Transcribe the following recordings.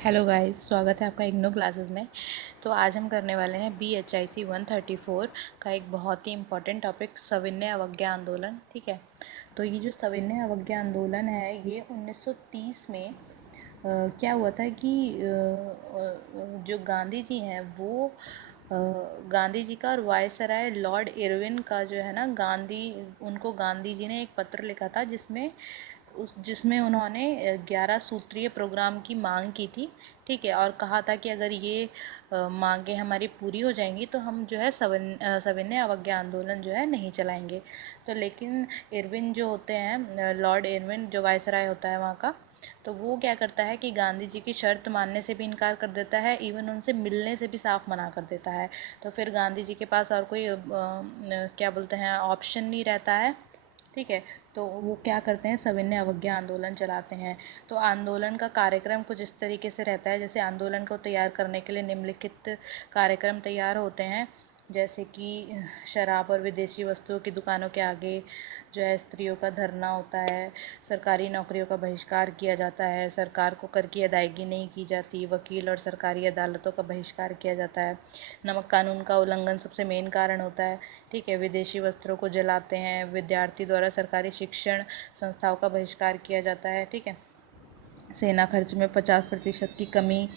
Hello guys, स्वागत है आपका इग्नो क्लासेस में। तो आज हम करने वाले हैं BHIC 134 का एक बहुत ही इम्पोर्टेंट टॉपिक, सविनय अवज्ञा आंदोलन। ठीक है। तो ये जो सविनय अवज्ञा आंदोलन है, ये 1930 में क्या हुआ था कि जो गांधी जी हैं वो गांधी जी का और वायसराय लॉर्ड इरविन का जो है ना, गांधी जी ने एक पत्र लिखा था जिसमें उन्होंने 11 सूत्रीय प्रोग्राम की मांग की थी। ठीक है। और कहा था कि अगर ये मांगें हमारी पूरी हो जाएंगी तो हम जो है सविनय अवज्ञा आंदोलन जो है नहीं चलाएंगे। तो लेकिन इरविन जो होते हैं, लॉर्ड इरविन जो वायसराय होता है वहाँ का, तो वो क्या करता है कि गांधी जी की शर्त मानने से भी इनकार कर देता है, इवन उनसे मिलने से भी साफ मना कर देता है। तो फिर गांधी जी के पास और कोई क्या बोलते हैं ऑप्शन नहीं रहता है। ठीक है। तो वो क्या करते हैं, सविनय अवज्ञा आंदोलन चलाते हैं। तो आंदोलन का कार्यक्रम कुछ इस तरीके से रहता है, जैसे आंदोलन को तैयार करने के लिए निम्नलिखित कार्यक्रम तैयार होते हैं। जैसे कि शराब और विदेशी वस्तुओं की दुकानों के आगे जो है स्त्रियों का धरना होता है, सरकारी नौकरियों का बहिष्कार किया जाता है, सरकार को कर की अदायगी नहीं की जाती, वकील और सरकारी अदालतों का बहिष्कार किया जाता है, नमक कानून का उल्लंघन सबसे मेन कारण होता है। ठीक है। विदेशी वस्त्रों को जलाते हैं, विद्यार्थी द्वारा सरकारी शिक्षण संस्थाओं का बहिष्कार किया जाता है। ठीक है। सेना खर्च में 50% की कमी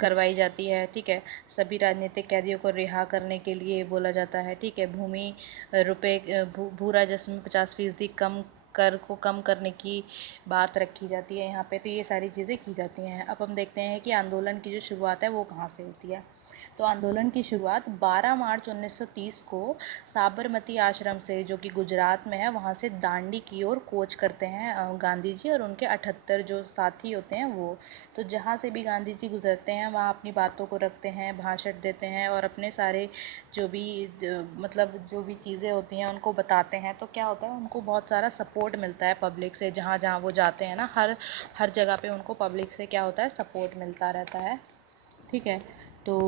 करवाई जाती है। ठीक है। सभी राजनीतिक कैदियों को रिहा करने के लिए बोला जाता है। ठीक है। भूमि रुपए भू राजस्व में 50% कम कर को कम करने की बात रखी जाती है यहाँ पे। तो ये सारी चीज़ें की जाती हैं। अब हम देखते हैं कि आंदोलन की जो शुरुआत है वो कहाँ से होती है। तो आंदोलन की शुरुआत 12 मार्च 1930 को साबरमती आश्रम से, जो कि गुजरात में है, वहाँ से दांडी की ओर कूच करते हैं गांधी जी और उनके 78 जो साथी होते हैं वो। तो जहाँ से भी गांधी जी गुजरते हैं वहाँ अपनी बातों को रखते हैं, भाषण देते हैं और अपने सारे जो भी मतलब जो भी चीज़ें होती हैं उनको बताते हैं। तो क्या होता है, उनको बहुत सारा सपोर्ट मिलता है पब्लिक से। जहाँ जहाँ वो जाते हैं ना, हर हर जगह पे उनको पब्लिक से क्या होता है, सपोर्ट मिलता रहता है। ठीक है। तो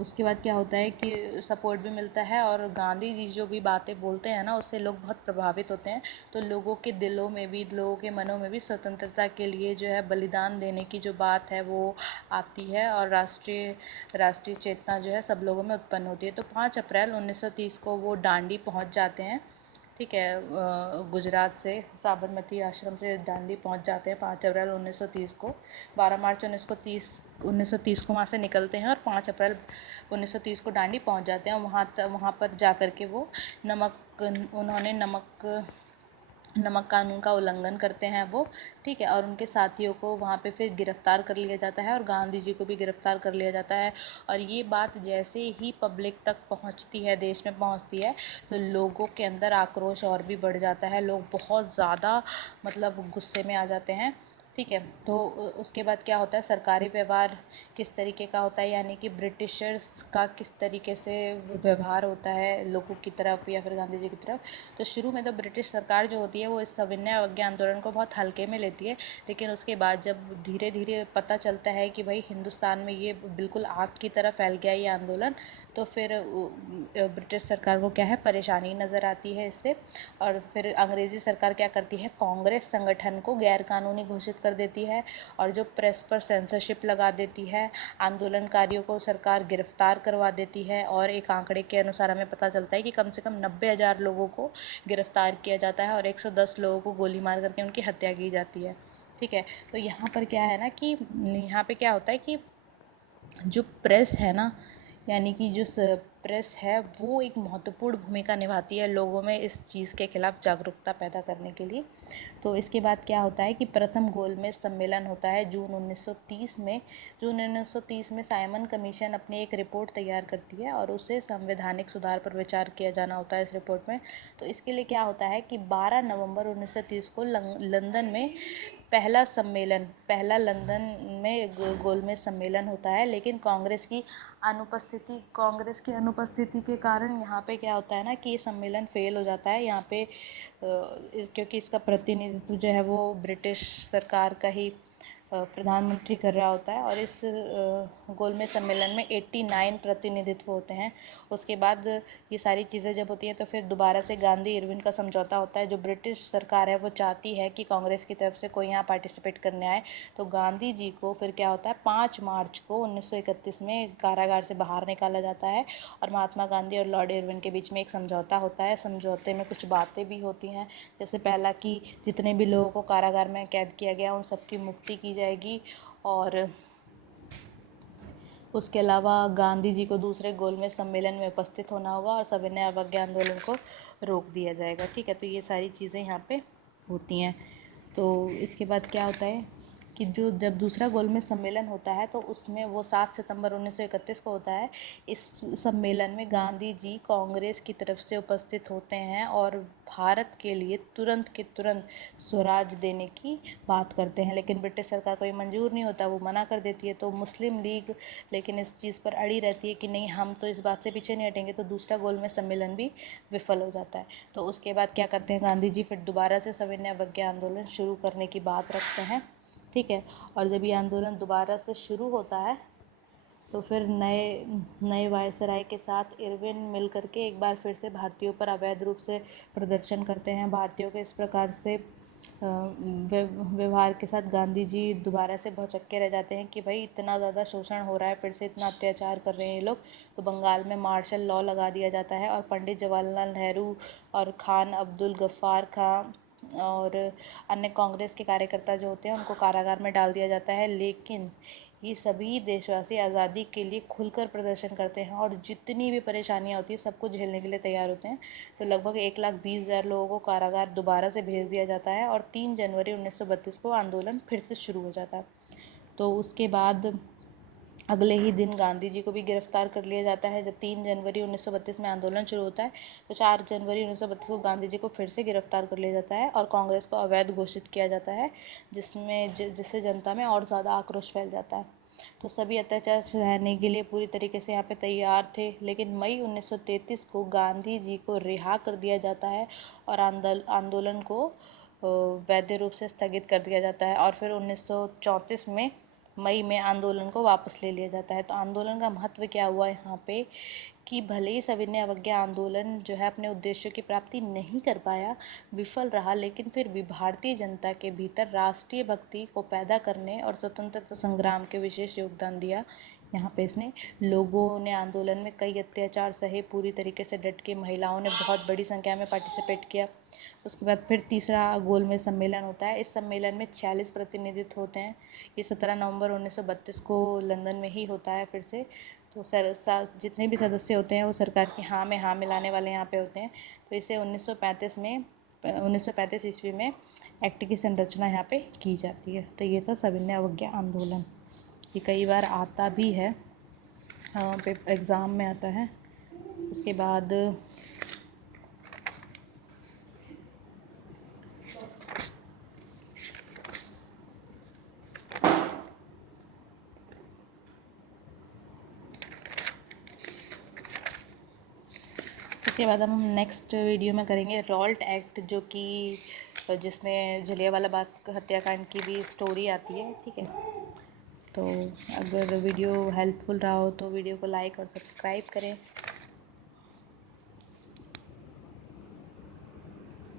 उसके बाद क्या होता है कि सपोर्ट भी मिलता है और गांधी जी जो भी बातें बोलते हैं ना, उससे लोग बहुत प्रभावित होते हैं। तो लोगों के दिलों में भी, लोगों के मनों में भी स्वतंत्रता के लिए जो है बलिदान देने की जो बात है वो आती है और राष्ट्रीय राष्ट्रीय चेतना जो है सब लोगों में उत्पन्न होती है। तो 5 अप्रैल 1930 को वो दांडी पहुंच जाते हैं। ठीक है। गुजरात से साबरमती आश्रम से दांडी पहुंच जाते हैं 5 अप्रैल 1930 को। 12 मार्च 1930 को वहाँ से निकलते हैं और 5 अप्रैल 1930 को दांडी पहुंच जाते हैं। वहाँ पर जा कर के वो उन्होंने नमक कानून का उल्लंघन करते हैं वो। ठीक है। और उनके साथियों को वहाँ पे फिर गिरफ्तार कर लिया जाता है और गांधी जी को भी गिरफ्तार कर लिया जाता है। और ये बात जैसे ही पब्लिक तक पहुँचती है, देश में पहुँचती है, तो लोगों के अंदर आक्रोश और भी बढ़ जाता है। लोग बहुत ज़्यादा मतलब गुस्से में आ जाते हैं। ठीक है। तो उसके बाद क्या होता है, सरकारी व्यवहार किस तरीके का होता है, यानी कि ब्रिटिशर्स का किस तरीके से व्यवहार होता है लोगों की तरफ या फिर गांधी जी की तरफ। तो शुरू में तो ब्रिटिश सरकार जो होती है वो इस सविनय अवज्ञा आंदोलन को बहुत हल्के में लेती है। लेकिन उसके बाद जब धीरे धीरे पता चलता है कि भाई हिंदुस्तान में ये बिल्कुल आग की तरह फैल गया ये आंदोलन, तो फिर ब्रिटिश सरकार को क्या है, परेशानी नज़र आती है इससे। और फिर अंग्रेज़ी सरकार क्या करती है, कांग्रेस संगठन को गैर कानूनी घोषित कर देती है और जो प्रेस पर सेंसरशिप लगा देती है, आंदोलनकारियों को सरकार गिरफ्तार करवा देती है। और एक आंकड़े के अनुसार हमें पता चलता है कि कम से कम 90,000 लोगों को गिरफ्तार किया जाता है और 110 लोगों को गोली मार करके उनकी हत्या की जाती है। ठीक है। तो यहाँ पर क्या है ना कि यहाँ पे क्या होता है कि जो प्रेस है ना, यानी कि जो प्रेस है वो एक महत्वपूर्ण भूमिका निभाती है लोगों में इस चीज़ के खिलाफ जागरूकता पैदा करने के लिए। तो इसके बाद क्या होता है कि प्रथम गोलमेज सम्मेलन होता है जून 1930 में। जून 1930 में साइमन कमीशन अपनी एक रिपोर्ट तैयार करती है और उसे संवैधानिक सुधार पर विचार किया जाना होता है इस रिपोर्ट में। तो इसके लिए क्या होता है कि 12 नवंबर 1930 को लंदन में पहला लंदन में गोलमेज सम्मेलन होता है। लेकिन कांग्रेस की अनुपस्थिति के कारण यहाँ पे क्या होता है ना कि ये सम्मेलन फेल हो जाता है यहाँ पे, क्योंकि इसका प्रतिनिधित्व जो है वो ब्रिटिश सरकार का ही प्रधानमंत्री कर रहा होता है। और इस गोलमेज सम्मेलन में 89 प्रतिनिधित्व होते हैं। उसके बाद ये सारी चीज़ें जब होती हैं तो फिर दोबारा से गांधी इरविन का समझौता होता है। जो ब्रिटिश सरकार है वो चाहती है कि कांग्रेस की तरफ से कोई यहाँ पार्टिसिपेट करने आए, तो गांधी जी को फिर क्या होता है, 5 मार्च को 1931 में कारागार से बाहर निकाला जाता है और महात्मा गांधी और लॉर्ड इरविन के बीच में एक समझौता होता है। समझौते में कुछ बातें भी होती हैं, जैसे पहला कि जितने भी लोगों को कारागार में कैद किया गया उन सबकी मुक्ति की जाएगी, और उसके अलावा गांधी जी को दूसरे गोलमेज सम्मेलन में उपस्थित होना होगा और सविनय अवज्ञा आंदोलन को रोक दिया जाएगा। ठीक है, तो ये सारी चीज़ें यहाँ पे होती हैं। तो इसके बाद क्या होता है कि जो जब दूसरा गोलमेज सम्मेलन होता है तो उसमें वो 7 सितंबर 1931 को होता है। इस सम्मेलन में गांधी जी कांग्रेस की तरफ से उपस्थित होते हैं और भारत के लिए तुरंत के तुरंत स्वराज देने की बात करते हैं, लेकिन ब्रिटिश सरकार को ये मंजूर नहीं होता, वो मना कर देती है। तो मुस्लिम लीग लेकिन इस चीज़ पर अड़ी रहती है कि नहीं, हम तो इस बात से पीछे नहीं हटेंगे, तो दूसरा गोलमेज सम्मेलन भी विफल हो जाता है। तो उसके बाद क्या करते हैं गांधी जी, फिर दोबारा से सविनय अवज्ञा आंदोलन शुरू करने की बात रखते हैं। ठीक है, और जब ये आंदोलन दोबारा से शुरू होता है तो फिर नए नए वायसराय के साथ इरविन मिल करके एक बार फिर से भारतीयों पर अवैध रूप से प्रदर्शन करते हैं। भारतीयों के इस प्रकार से व्यवहार के साथ गांधी जी दोबारा से भौचक्के रह जाते हैं कि भाई इतना ज़्यादा शोषण हो रहा है, फिर से इतना अत्याचार कर रहे हैं ये लोग। तो बंगाल में मार्शल लॉ लगा दिया जाता है और पंडित जवाहरलाल नेहरू और खान अब्दुल गफ्फार खान और अन्य कांग्रेस के कार्यकर्ता जो होते हैं उनको कारागार में डाल दिया जाता है। लेकिन ये सभी देशवासी आज़ादी के लिए खुलकर प्रदर्शन करते हैं और जितनी भी परेशानियां होती है सबको झेलने के लिए तैयार होते हैं। तो लगभग 1,20,000 लोगों को कारागार दोबारा से भेज दिया जाता है और 3 जनवरी 1932 को आंदोलन फिर से शुरू हो जाता है। तो उसके बाद अगले ही दिन गांधी जी को भी गिरफ्तार कर लिया जाता है। जब 3 जनवरी 1932 में आंदोलन शुरू होता है तो 4 जनवरी 1932 को गांधी जी को फिर से गिरफ्तार कर लिया जाता है और कांग्रेस को अवैध घोषित किया जाता है, जिससे जनता में और ज़्यादा आक्रोश फैल जाता है। तो सभी अत्याचार सहने के लिए पूरी तरीके से यहाँ पे तैयार थे, लेकिन मई 1933 को गांधी जी को रिहा कर दिया जाता है और आंदोलन को वैध रूप से स्थगित कर दिया जाता है और फिर 1934 में मई में आंदोलन को वापस ले लिया जाता है। तो आंदोलन का महत्व क्या हुआ यहाँ पे कि भले ही सविनय अवज्ञा आंदोलन जो है अपने उद्देश्यों की प्राप्ति नहीं कर पाया, विफल रहा, लेकिन फिर भी भारतीय जनता के भीतर राष्ट्रीय भक्ति को पैदा करने और स्वतंत्रता संग्राम के विशेष योगदान दिया। यहाँ पे इसने लोगों ने आंदोलन में कई अत्याचार सहे, पूरी तरीके से डट के महिलाओं ने बहुत बड़ी संख्या में पार्टिसिपेट किया। उसके बाद फिर तीसरा गोलमेज सम्मेलन होता है। इस सम्मेलन में 46 प्रतिनिधित्व होते हैं। ये 17 नवंबर 1932 को लंदन में ही होता है फिर से। तो जितने भी सदस्य होते हैं वो सरकार की हाँ में हाँ मिलाने वाले यहाँ पे होते हैं। तो इसे 1935 ईस्वी में एक्ट की संरचना यहाँ पे की जाती है। तो ये था सविनय अवज्ञा आंदोलन। ये कई बार आता भी है, एग्ज़ाम में आता है। उसके बाद हम नेक्स्ट वीडियो में करेंगे रॉल्ट एक्ट, जो कि जिसमें जलियांवाला बाग हत्याकांड की भी स्टोरी आती है। ठीक है, तो अगर वीडियो हेल्पफुल रहा हो तो वीडियो को लाइक और सब्सक्राइब करें।